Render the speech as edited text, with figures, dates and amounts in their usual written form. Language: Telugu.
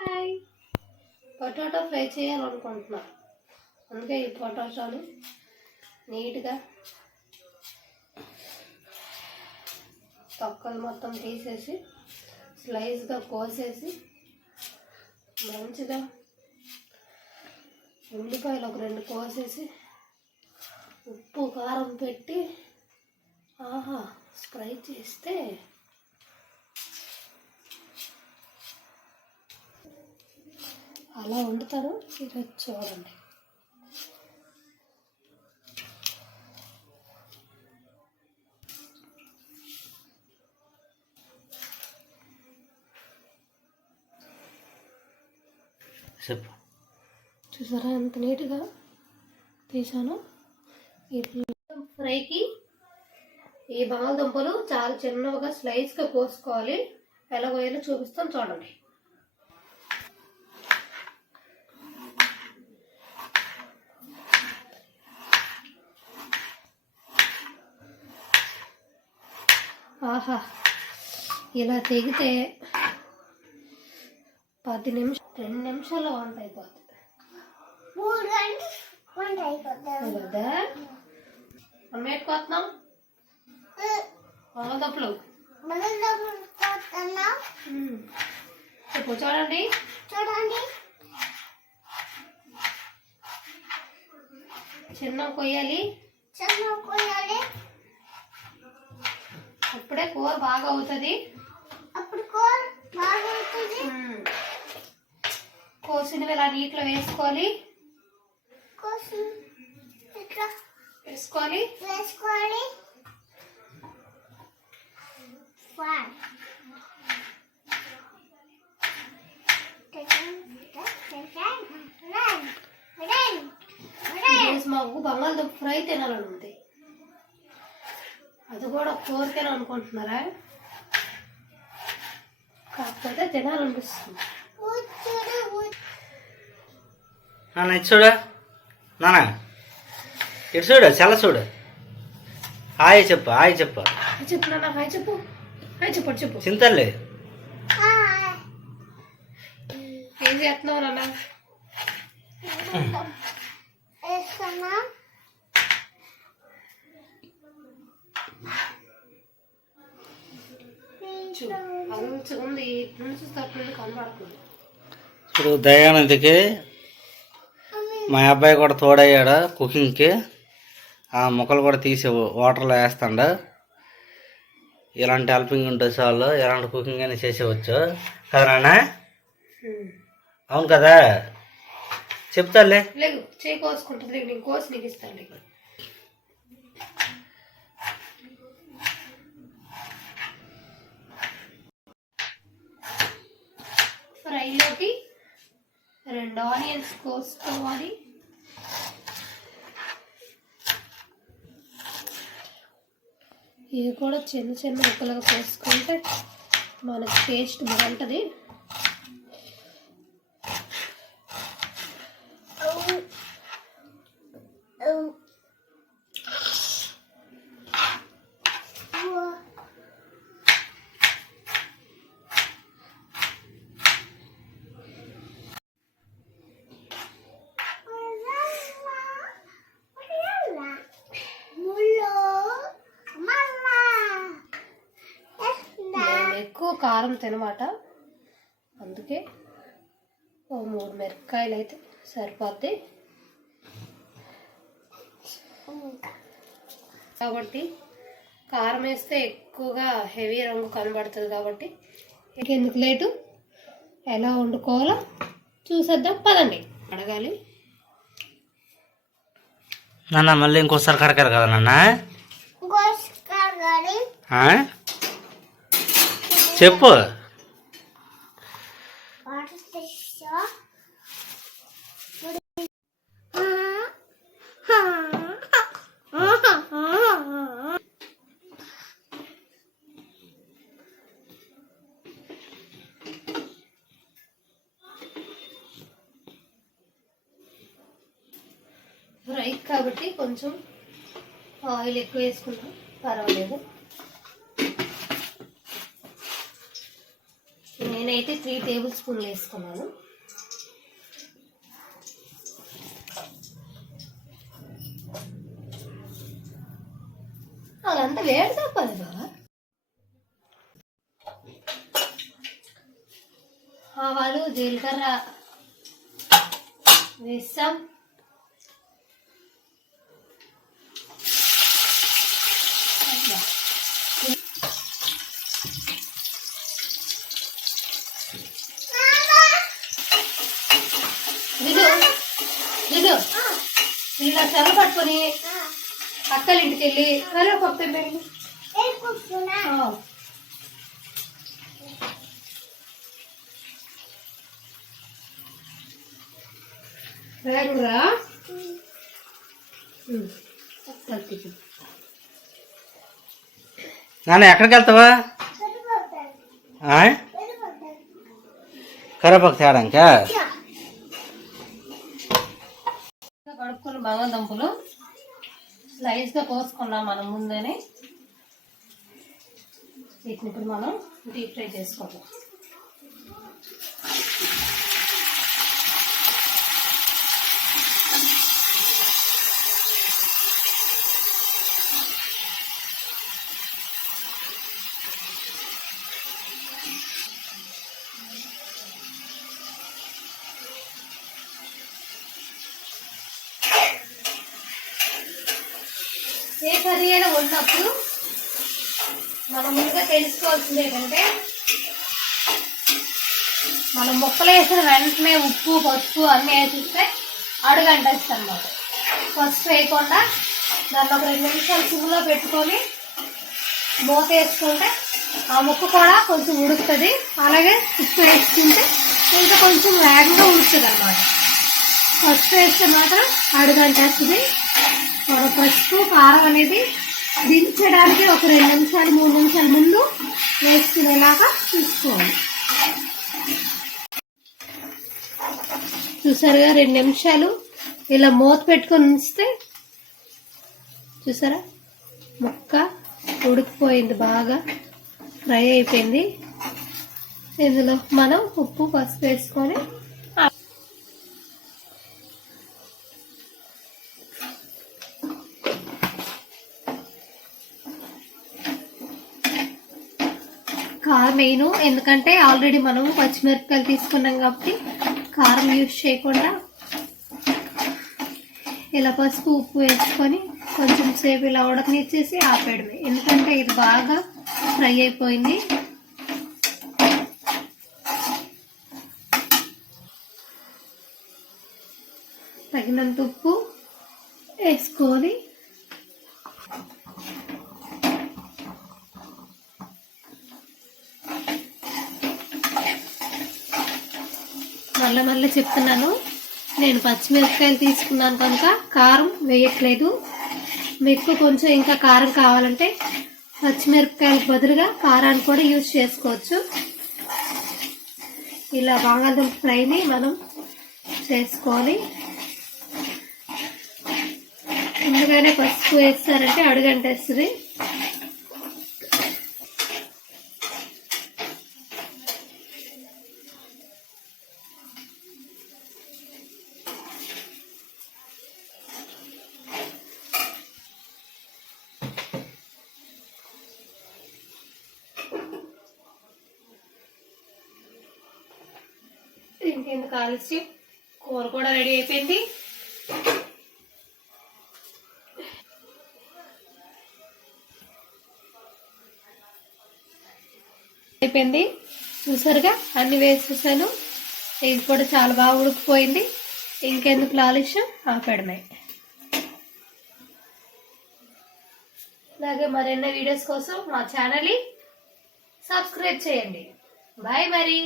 హాయ్, పొటాటో ఫ్రై చేయాలనుకుంటున్నా. అందుకే ఈ పొటాటోని నీట్గా తొక్కలు మొత్తం తీసేసి స్లైస్గా కోసేసి మంచిగా ఉల్లిపాయలు ఒక 2 కోసేసి ఉప్పు కారం పెట్టి ఫ్రై చేస్తే అలా వండుతారు. ఈరోజు చూడండి. చూసారా ఎంత నీట్గా తీసాను. ఈ ఫ్రైకి ఈ బంగాళదుంపలు చాలా చిన్నగా స్లైస్గా కోసుకోవాలి. ఎలా కోయాలో చూపిస్తాను చూడండి. ఇలా తెగితే 2 నిమిషాల్లో వంట అయిపోతుంది. కదా మనం ఏటుకొస్తున్నాం బంగాళదుంపలు. చెప్పు చూడండి. చిన్న కొయ్యాలి. అప్పుడే కూర బాగా అవుతుంది. కోసినవి ఇలా నీటిలో వేసుకోవాలి. మాకు బంగాళదుంప ఫ్రై తినాలని ఉంది. అది కూడా కోరికనే అనుకుంటున్నారా? కాకపోతే తినాలనిపిస్తుంది. నాన్న ఇటు చూడు, నాన్న ఇటు చూడు, చల్ల చూడు. హాయ్ చెప్పు, హాయ్ చెప్పు. చెప్పు నాన్న, హాయ్ చెప్పు. హాయ్ చెప్పు, చెప్పు. చింతలే ఏం చేస్తున్నావు నాన్న? ఇప్పుడు దయానందికి మా అబ్బాయి కూడా తోడయ్యాడు కుకింగ్కి. ఆ ముక్కలు కూడా తీసి వాటర్లో వేస్తాడు. ఇలాంటి హెల్పింగ్ ఉంటే చాలు, ఎలాంటి కుకింగ్ అయినా చేసేవచ్చు కదా నాన్న? అవును కదా, చెప్తాలే. లేదు చేయి కోసుకుంటుంది, నేను కోసి నీకు ఇస్తాను. ఫ్రైలోకి 2 ఆనియన్స్ కోసుకోవాలి. ఇవి కూడా చిన్న చిన్న ముక్కలుగా కోసుకుంటే మనకు టేస్ట్ బాగుంటుంది. ఎక్కువ కారం తినమాట, అందుకే 3 మిరపకాయలు అయితే సరిపోద్ది. కాబట్టి కారం వేస్తే ఎక్కువగా హెవీ రంగు కనబడుతుంది. కాబట్టి ఎందుకు లేటు, ఎలా వండుకోవాలో చూసేద్దాం పదండి. అడగాలి నాన్న, మళ్ళీ ఇంకోసారి కడగాలి కదా నాన్న? చెప్పు. ఫ్రై కాబట్టి కొంచెం ఆయిల్ ఎక్కువ వేసుకున్నాం, పర్వాలేదు. నేనే నేనైతే 3 టేబుల్ స్పూన్లు వేసుకున్నాను. అదంతా వేడి తప్పదు బాగా. ఆవాలు జీలకర్ర వేస్తాం. ఇలా చల్ల పట్టుకొని అక్కల ఇంటికి వెళ్ళి కరివేపాకు తెంపండి. రేగురా నాన్న ఎక్కడికి వెళ్తావా? కరివేపాకు తేడానికా? కడుక్కున్న బంగాళదుంపలు స్లైస్గా కోసుకున్నాం మనం ముందేనే. వీటిని ఇప్పుడు మనం డీప్ ఫ్రై చేసుకోవాలి. ఏ కర్రీ అయినా ఉన్నప్పుడు మనం ముందుగా తెలుసుకోవాల్సింది ఏంటంటే, మనం ముక్కలు వేసిన వెంటనే ఉప్పు పసుపు అన్నీ వేసిస్తే అడుగంటేస్తాం అన్నమాట. పసుపు వేయకుండా దాన్ని ఒక 2 నిమిషాలు సిమ్లో పెట్టుకొని మూత వేసుకుంటే ఆ ముక్క కూడా కొంచెం ఉడుకుతుంది. అలాగే ఉప్పు వేసుకుంటే ఇంకా కొంచెం వేగంగా ఉడుకుతుంది అన్నమాట. పసుపు వేస్తే మాత్రం అడుగంటేస్తుంది. పసుపు కారం అనేది దించడానికి ఒక 2 నిమిషాలు 3 నిమిషాల ముందు వేసుకునేలాగా చూసుకోవాలి. చూసారుగా 2 నిమిషాలు ఇలా మూత పెట్టుకొని ఉంచితే చూసారా ముక్క ఉడికిపోయింది, బాగా ఫ్రై అయిపోయింది. ఇందులో మనం ఉప్పు పసుపు వేసుకొని కారం వేయను, ఎందుకంటే ఆల్రెడీ మనం పచ్చిమిరపకాయలు తీసుకున్నాం కాబట్టి కారం యూజ్ చేయకుండా ఇలా పసుపు ఉప్పు వేసుకొని కొంచెం సేపు ఇలా ఉడకనిచ్చేసి ఆపేయడమే. ఎందుకంటే ఇది బాగా ఫ్రై అయిపోయింది. తగినంత ఉప్పు వేసుకొని మళ్ళీ చెప్తున్నాను, నేను పచ్చిమిరపకాయలు తీసుకున్నాను కనుక కారం వేయట్లేదు. మీకు కొంచెం ఇంకా కారం కావాలంటే పచ్చిమిరపకాయలకు బదులుగా కారాన్ని కూడా యూజ్ చేసుకోవచ్చు. ఇలా బంగాళదుంప ఫ్రైని మనం చేసుకోవాలి. ముందుగానే పసుపు వేస్తారంటే అడుగంటేస్తుంది. ఇంకెందుకు ఆలస్యం, కూర కూడా రెడీ అయిపోయింది. చూసారుగా అన్ని వేసేసాను. ఇది కూడా చాలా బాగా ఉడికిపోయింది. ఇంకెందుకు ఆలస్యం, ఆపడమే. అలాగే మరిన్ని వీడియోస్ కోసం మా ఛానల్ని సబ్స్క్రైబ్ చేయండి. బాయ్ మరి.